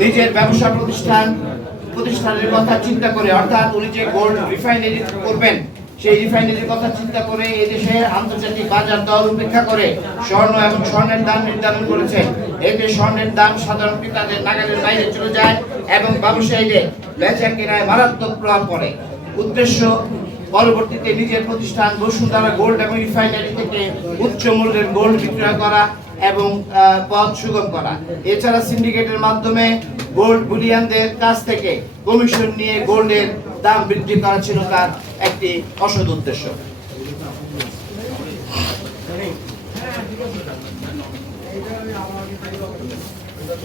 নিজের ব্যবসা প্রতিষ্ঠান, প্রতিষ্ঠানের কথা চিন্তা করে, অর্থাৎ উনি যে গোল্ড রিফাইনারি করবেন, সেই রিফাইনারির কথা চিন্তা করে এই দেশের আন্তর্জাতিক বাজার দর উপেক্ষা করে স্বর্ণ এবং স্বর্ণের দাম নির্ধারণ করেছে। এতে স্বর্ণের দাম সাধারণ ক্রেতাদের নাগালের বাইরে চলে যায় এবং ব্যবসায়ীদের বেচা কেনায় মারাত্মক প্রভাব পড়ে। উদ্দেশ্য, পরবর্তীতে নিজের প্রতিষ্ঠান বসুন্ধরা গোল্ড এবং রিফাইনারি থেকে উচ্চ মূল্যের গোল্ড বিক্রয় করা এবং পথ সুগম করা। এছাড়া সিন্ডিকেটের মাধ্যমে গোল্ড বুলিয়ানদের কাছ থেকে কমিশন নিয়ে গোল্ডের দাম বৃদ্ধি করা ছিল তার একটি অসৎ উদ্দেশ্য।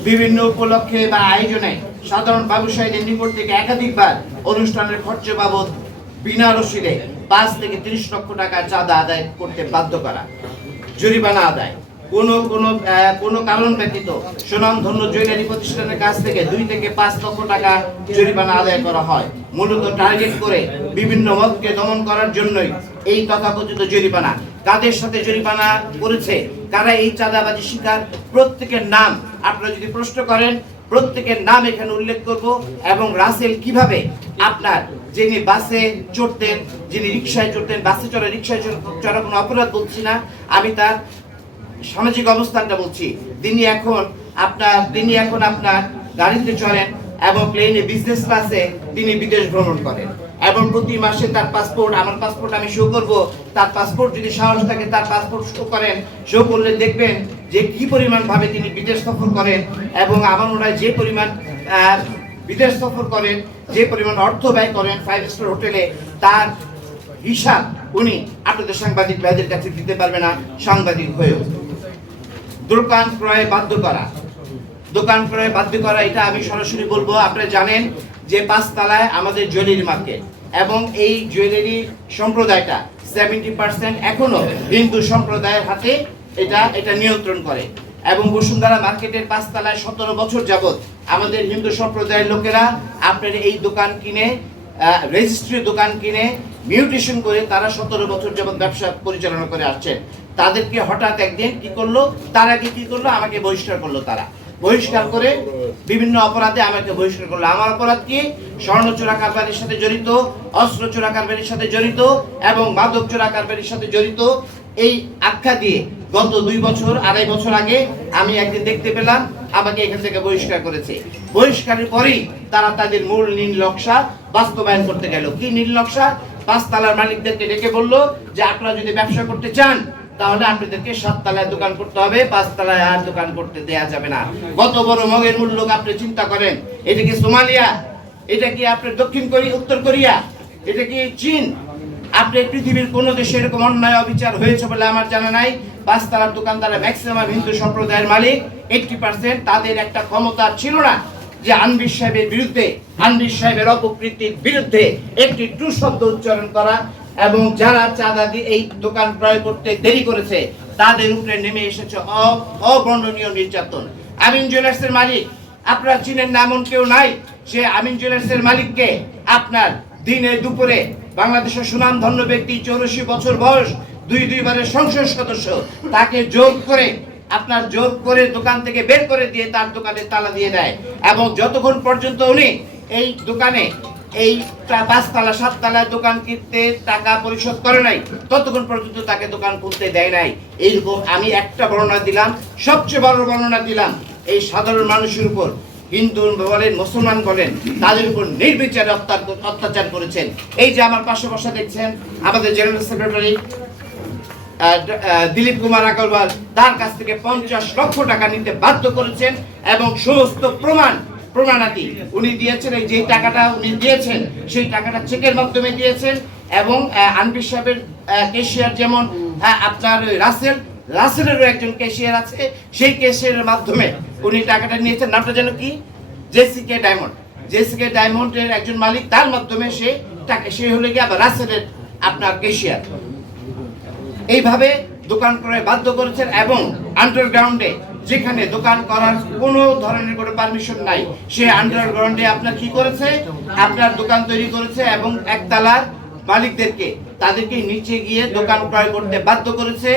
বিভিন্ন উপলক্ষে বা আয়োজনে সাধারণ ব্যবসায়ীদের নিকট থেকে একাধিকবার অনুষ্ঠানের খরচ বাবদ বিনা রসিদে পাঁচ থেকে তিরিশ লক্ষ টাকা চাঁদা আদায় করতে বাধ্য করা। জরিমানা আদায়। কোনো কোনো কোনো কারণ ব্যতীত সুনামধন্য জুয়েলারি প্রতিষ্ঠানের কাছ থেকে দুই থেকে পাঁচ লক্ষ টাকা জরিমানা আদায় করা হয়। মূলত টার্গেট করে বিভিন্ন মতকে দমন করার জন্যই এই তথাকথিত জরিমানা। কাদের সাথে জরিমানা করেছে? কারা এই চাঁদাবাজি শিকার? প্রত্যেকের নাম আপনারা যদি প্রশ্ন করেন, প্রত্যেকের নাম এখানে উল্লেখ করব এবং রাসেল কীভাবে আপনার যিনি বাসে চড়তেন, যিনি রিক্সায় চড়তেন, বাসে চড়ে রিক্সায় চড়া কোনো অপরাধ বলছি না, আমি তার সামাজিক অবস্থানটা বলছি। তিনি এখন আপনার, তিনি এখন আপনার গাড়িতে চড়েন এবং প্লেনে বিজনেস ক্লাসে তিনি বিদেশ ভ্রমণ করেন। এবং প্রতি মাসে তার পাসপোর্ট আমার পাসপোর্ট আমি শো করব। তার পাসপোর্ট যদি সাহস থাকে, তার পাসপোর্ট শো করেন। শো করলে দেখবেন যে কি পরিমাণ ভাবে তিনি বিদেশ সফর করেন এবং আমার হয় যে পরিমাণ বিদেশ সফর করেন, যে পরিমাণ অর্থ ব্যয় করেন ফাইভ স্টার হোটেলে তার হিসাব উনি আপনাদের সাংবাদিক ভাইদের কাছে দিতে পারবে না, সাংবাদিক হয়েও। দোকান ক্রয়ে বাধ্য করা। দোকান ক্রয়ে বাধ্য করা, এটা আমি সরাসরি বলব আপনারা জানেন যে পাঁচতলায় আমাদের জুয়েলারি মার্কেট এবং এই জুয়েলারি সম্প্রদায়টা সেভেন্টি পার্সেন্ট এখনও হিন্দু সম্প্রদায়ের হাতে এটা এটা নিয়ন্ত্রণ করে। এবং বসুন্ধরা মার্কেটের পাঁচতলায় সতেরো বছর যাবৎ আমাদের হিন্দু সম্প্রদায়ের লোকেরা আপনার এই দোকান কিনে রেজিস্ট্রি দোকান কিনে মিউটেশন করে তারা সতেরো বছর যাবত ব্যবসা পরিচালনা করে আসছেন। তাদেরকে হঠাৎ একদিন কি করল? তার আগে কি করল? আমাকে বহিষ্কার করল তারা। বহিষ্কার করে বিভিন্ন অপরাধে আমাকে বহিষ্কার করল। আমার অপরাধ কি? স্বর্ণ চোরা কারবারির সাথে জড়িত, অস্ত্র চোরা কারবারির সাথে জড়িত এবং মাদক চোরা কারবারির সাথে জড়িত। এই আখ্যা দিয়ে গত দুই বছর, আড়াই বছর আগে আমি একদিন দেখতে পেলাম, আমাকে এখান থেকে বহিষ্কার করেছে। বহিষ্কারের পরেই তারা তাদের মূল নীল নকশা বাস্তবায়ন করতে গেল। কি নীল নকশা পাঁচতলার মালিকদেরকে ডেকে বলল যে, আপনারা যদি ব্যবসা করতে চান তাহলে আপনাদেরকে সাততলায় দোকান করতে হবে, পাঁচতলায় আর দোকান করতে দেয়া যাবে না। কত বড় মগের মূল্য আপনি চিন্তা করেন? এটা কি সোমালিয়া? এটা কি আপনার দক্ষিণ কোরিয়া উত্তর কোরিয়া? এটা কি চীন? আপনি পৃথিবীর কোন দেশে এরকম অন্যায় অবিচার হয়েছে বলে আমার জানা নাই। পাঁচতলার দোকানদারা ম্যাক্সিমাম হিন্দু সম্প্রদায়ের মালিক। এইটটি পার্সেন্ট তাদের একটা ক্ষমতা ছিল না যে আনবির সাহেবের বিরুদ্ধে, আনবির সাহেবের অপকৃতির বিরুদ্ধে একটি টু শব্দ উচ্চারণ করা। এবং যারা চাঁদা দিয়ে এই দোকান ক্রয় করতে দেরি করেছে, তাদের উপরে নেমে এসেছে অবর্ণনীয় নির্যাতন। আমিন জুয়েলার্সের মালিক, আপনারা চিনেন না এমন কেউ নাই, সে আমিন জুয়েলার্সের মালিককে আপনার দিনে দুপুরে বাংলাদেশের সুনাম ধন্য ব্যক্তি, চৌরাশি বছর বয়স, দুই দুইবারের সংসদ সদস্য, তাকে যোগ করে, আপনার জোর করে দোকান থেকে বের করে দিয়ে তার দোকানে তালা দিয়ে দেয়। এবং যতক্ষণ পর্যন্ত উনি এই দোকানে এই পাঁচতলা সাততলায় দোকান কিনতে টাকা পরিশোধ করে নাই। ততক্ষণ পর্যন্ত তাকে দোকান খুলতে দেয় নাই। এইরকম আমি একটা বর্ণনা দিলাম, সবচেয়ে বড় বর্ণনা দিলাম। এই সাধারণ মানুষের উপর হিন্দু বলেন, মুসলমান বলেন, তাদের উপর নির্বিচারে অত্যাচার- করেছেন। এই যে আমার পাশে বসা দেখছেন, আমাদের জেনারেল সেক্রেটারি দিলীপ কুমার আগরওয়াল, তার কাছ থেকে পঞ্চাশ লক্ষ টাকা নিতে বাধ্য করেছেন এবং সমস্ত প্রমাণ প্রমাণাদি উনি দিয়েছেন এই যে টাকাটা উনি দিয়েছেন, সেই টাকাটা চেকের মাধ্যমে দিয়েছেন এবং আনবির সাহেবের কেশিয়ার যেমন আপনার রাসেল, রাসেলেরও একজন ক্যাশিয়ার আছে, সেই ক্যাশিয়ারের মাধ্যমে উনি টাকাটা নিয়েছেন। নামটা যেন কি? জেসিকে ডায়মন্ড। জেসিকে ডায়মন্ডের একজন মালিক, তার মাধ্যমে সে টাকা সে হলে গিয়ে আবার রাসেলের আপনার ক্যাশিয়ার এইভাবে দোকান করে বাধ্য করেছেন এবং আন্ডারগ্রাউন্ডে যেখানে দোকান করার কোনো ধরনের কোনো পারমিশন নাই। সে আন্ডারগ্রাউন্ডে আপনার কি করেছে? আপনার দোকান তৈরি করেছে এবং একতলার মালিকদেরকে তাদেরকে নিচে গিয়ে দোকান ক্রয় করতে বাধ্য করেছে।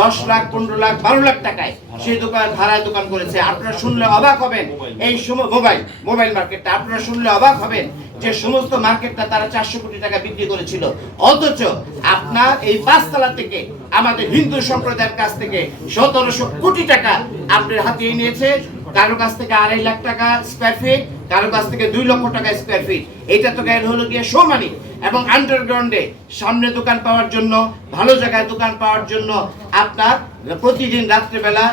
দশ লাখ, পনেরো লাখ, বারো লাখ টাকায় সেই দোকান ভাড়ায় দোকান করেছে। আপনারা শুনলে অবাক হবেন। এই সময় মোবাইল মোবাইল মার্কেটটা। আপনারা শুনলে অবাক হবেন যে সমস্ত মার্কেটটা তারা চারশো কোটি টাকা বিক্রি করেছিল। অথচ আপনার এই পাঁচতলা থেকে, আমাদের হিন্দু সম্প্রদায়ের কাছ থেকে সতেরোশো কোটি টাকা আপনার হাতিয়ে নিয়েছে। কারও কাছ থেকে আড়াই লাখ টাকা স্কোয়ার ফিট কারও কাছ থেকে দুই লক্ষ টাকা স্কোয়ার ফিট এটা তো গেল হলো গিয়ে সমানি। এবং আন্ডারগ্রাউন্ডে সামনে দোকান পাওয়ার জন্য, ভালো জায়গায় দোকান পাওয়ার জন্য আপনার প্রতিদিন রাত্রেবেলা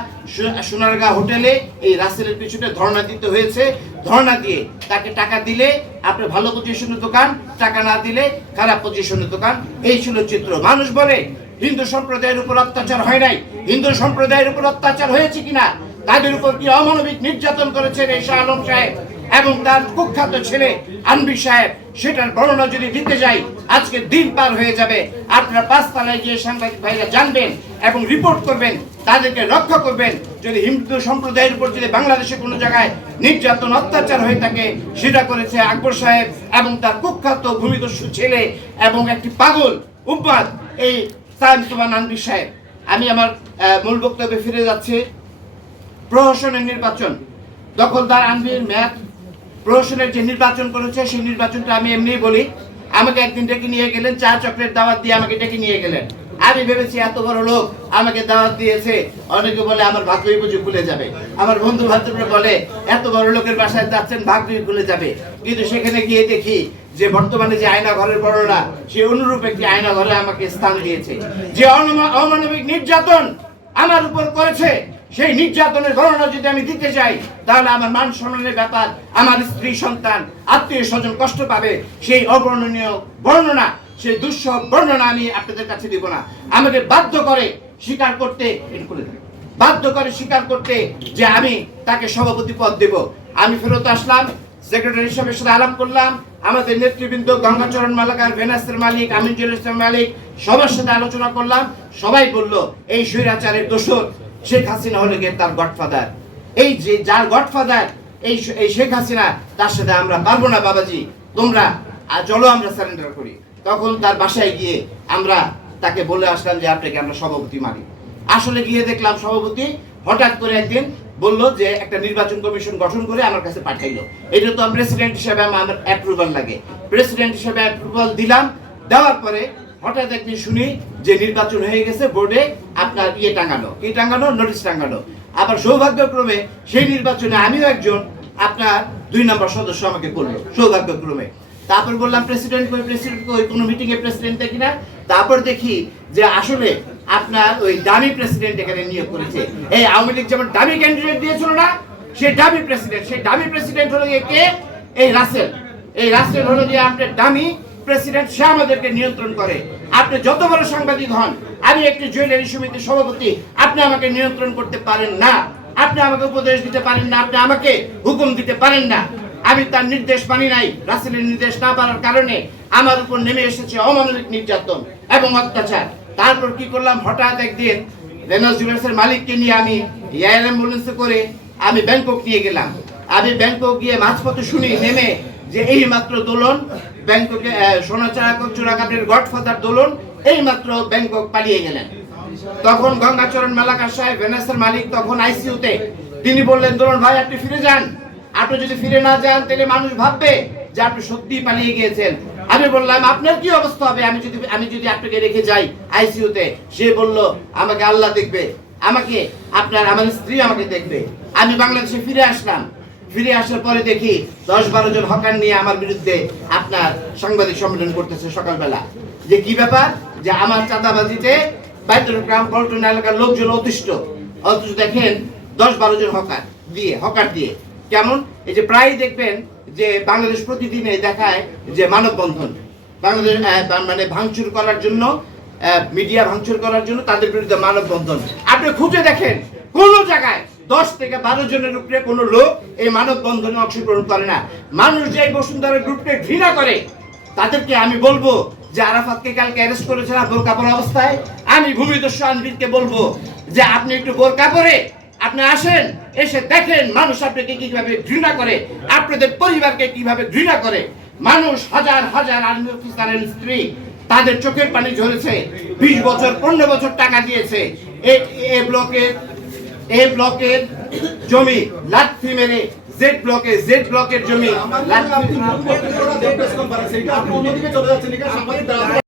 সোনারগাঁ হোটেলে এই রাসেলের পিছনে ধর্ণা দিতে হয়েছে। ধর্ণা দিয়ে তাকে টাকা দিলে আপনার ভালো পজিশনের দোকান, টাকা না দিলে খারাপ পজিশনের দোকান। এই ছিল চিত্র। মানুষ বলে, হিন্দু সম্প্রদায়ের উপর অত্যাচার হয় নাই। হিন্দু সম্প্রদায়ের উপর অত্যাচার হয়েছে কিনা? তাদের উপর কি অমানবিক নির্যাতন করেছেন এই শাহ আলম সাহেব? এবং তার কুখ্যাত ছেলে আনবি সাহেব, সেটার বর্ণনা যদি দিতে যাই, আজকে দিন পার হয়ে যাবে। আপনারা পাঁচতলায় গিয়ে সাংবাদিক ভাইরা জানবেন এবং রিপোর্ট করবেন, তাদেরকে রক্ষা করবেন। যদি হিন্দু সম্প্রদায়ের উপর যদি বাংলাদেশে কোনো জায়গায় নির্যাতন, অত্যাচার হয়ে থাকে, সেটা করেছে আকবর সাহেব এবং তার কুখ্যাত ভূমিদস্যু ছেলে এবং একটি পাগল উপাদ এই সায়েম তুমান আনবি সাহেব। আমি আমার মূল বক্তব্যে ফিরে যাচ্ছি। প্রহসনের নির্বাচন। দখলদার আনবির ম্যাচ প্রহসনের যে নির্বাচন করেছে, সেই নির্বাচনটা আমি এমনিই বলি। আমাকে একদিন ডেকে নিয়ে গেলেন, চা চকলেট দাওয়াত দিয়ে আমাকে ডেকে নিয়ে গেলেন। আমি ভেবেছি এত বড় লোক আমাকে দাওয়াত দিয়েছে, অনেকে বলে আমার ভাগ্যই বুঝি ভুলে যাবে। আমার বন্ধু বান্ধবরা বলে, এত বড় লোকের বাসায় যাচ্ছেন, ভাগ্যই ভুলে যাবে। কিন্তু সেখানে গিয়ে দেখি যে বর্তমানে যে আয়না ঘরের বড়রা সে অনুরূপ একটি আয়না ঘরে আমাকে স্থান দিয়েছে। যে অমানবিক নির্যাতন আমার উপর করেছে সেই নির্যাতনের বর্ণনা যদি আমি দিতে চাই, তাহলে আমার মান সম্মানের ব্যাপার, আমার স্ত্রী, সন্তান, আত্মীয় স্বজন কষ্ট পাবে। সেই অবর্ণনীয় বর্ণনা, সেই দুঃসহ বর্ণনা আমি আপনাদের কাছে দিব না। আমাকে বাধ্য করে স্বীকার করতে করে বাধ্য করে স্বীকার করতে যে আমি তাকে সভাপতি পদ দেব। আমি ফেরত আসলাম সেক্রেটারি হিসাবে সাথে আলাপ করলাম। আমাদের নেতৃবৃন্দ গঙ্গাচরণ মালাকার, ভেনাসের মালিক আমিন জুয়েলার্সের মালিক, সবার সাথে আলোচনা করলাম। সবাই বলল, এই স্বৈরাচারের দোষর শেখ হাসিনা হলো গিয়ে তার গডফাদার। এই যে যার গডফাদার, এই এই শেখ হাসিনা, তার সাথে আমরা পারব না বাবাজি। তোমরা চলো আমরা সারেন্ডার করি। তখন তার বাসায় গিয়ে আমরা তাকে বলে আসলাম যে আপনাকে আমরা সভাপতি মানি। আসলে গিয়ে দেখলাম সভাপতি হঠাৎ করে একদিন বলল যে একটা নির্বাচন কমিশন গঠন করে আমার কাছে পাঠাইলো। এটা তো প্রেসিডেন্ট হিসেবে আমার অ্যাপ্রুভাল লাগে। প্রেসিডেন্ট হিসেবে অ্যাপ্রুভাল দিলাম, দেওয়ার পরে হঠাৎ একদিন শুনি যে নির্বাচন হয়ে গেছে, বোর্ডে আপনার ইয়ে টাঙানো। কি টাঙানো? নোটিশ টাঙানো। আবার সৌভাগ্যক্রমে সেই নির্বাচনে আমিও একজন, আপনার দুই নম্বর সদস্য আমাকে করল, সৌভাগ্যক্রমে। তারপর বললাম, প্রেসিডেন্ট কই প্রেসিডেন্ট কই, কোনো মিটিং এ প্রেসিডেন্ট দেখি না? তারপর দেখি যে আসলে আপনার ওই দামি প্রেসিডেন্ট এখানে নিয়োগ করেছে। এই আওয়ামী লীগ যেমন দামি ক্যান্ডিডেট দিয়েছিল না, সে দামি প্রেসিডেন্ট সেই দামি প্রেসিডেন্ট হলো কে? এই রাসেল। এই রাসেল হলো গিয়ে আপনার দামি প্রেসিডেন্ট সে আমাদেরকে নিয়ন্ত্রণ করে। আপনি যত বড় সাংবাদিক হন, আমি একটি জুয়েলারি সমিতির সভাপতি, আপনি আমাকে নিয়ন্ত্রণ করতে পারেন না। আপনি আমাকে উপদেশ দিতে পারেন না, আপনি আমাকে হুকুম দিতে পারেন না। আমি তার নির্দেশ মানি নাই, রাসেলের নির্দেশ না পারার কারণে আমার উপর নেমে এসেছে অমানবিক নির্যাতন এবং অত্যাচার। তারপর কি করলাম? হঠাৎ একদিন রেনাস জুয়েলার্সের মালিককে নিয়ে আমি এয়ার অ্যাম্বুলেন্সে করে আমি ব্যাংকক নিয়ে গেলাম। আমি ব্যাংকক গিয়ে মাঝপথে শুনি, নেমে যে এই মাত্র দোলন, ব্যাংককে সোনাচারা চোরাকাটের গডফাদার দোলন এই মাত্র ব্যাংকক পালিয়ে গেলেন। তখন গঙ্গাচরণ মেলাকার সাহেব ভেনাসের মালিক, তখন আইসিইউতে, তিনি বললেন, দোলন ভাই, আপনি ফিরে যান। আপনি যদি ফিরে না যান, তাহলে মানুষ ভাববে যে আপনি সত্যিই পালিয়ে গিয়েছেন। আমি বললাম, আপনার কি অবস্থা হবে? আমি যদি আমি যদি আপনাকে রেখে যাই আইসিইউতে। সে বলল, আমাকে আল্লাহ দেখবে। আমাকে, আপনার, আমার স্ত্রী আমাকে দেখবে। আমি বাংলাদেশে ফিরে আসলাম। ফিরে আসার পরে দেখি দশ বারো জন হকার নিয়ে আমার বিরুদ্ধে আপনার সাংবাদিক সম্মেলন করতেছে সকালবেলা। যে কি ব্যাপার? যে আমার চাঁদাবাজিতে গ্রাম পল্টন এলাকার লোকজন অতিষ্ঠ। অথচ দেখেন দশ বারো জন হকার দিয়ে হকার দিয়ে। কেমন? এই যে প্রায় দেখবেন যে বাংলাদেশ প্রতিদিনে দেখায় যে মানববন্ধন। বাংলাদেশ মানে ভাঙচুর করার জন্য মিডিয়া ভাঙচুর করার জন্য তাদের বিরুদ্ধে মানববন্ধন। আপনি খুঁজে দেখেন কোন জায়গায় দশ থেকে বারো জনের উপরে কোনো লোক এই মানববন্ধনে অংশগ্রহণ করে না। মানুষ যে বসুন্ধরা গ্রুপকে ঘৃণা করে, তাদেরকে আমি বলব যে আরাফাতকে কালকে অ্যারেস্ট না বোরকা পরা অবস্থায়। আমি ভূমিদস্য আনবিদকে বলব যে আপনি একটু বোরকা পরে আপনি আসেন, এসে দেখেন মানুষ আপনাকে কীভাবে ঘৃণা করে, আপনাদের পরিবারকে কীভাবে ঘৃণা করে। মানুষ হাজার হাজার আর্মি অফিসারের স্ত্রী তাদের চোখের পানি ঝরেছে, বিশ বছর, পনেরো বছর টাকা দিয়েছে। এ ব্লকে এ ব্লকের জমি লাঠি মেরে জেড ব্লকে জেড ব্লকের জমি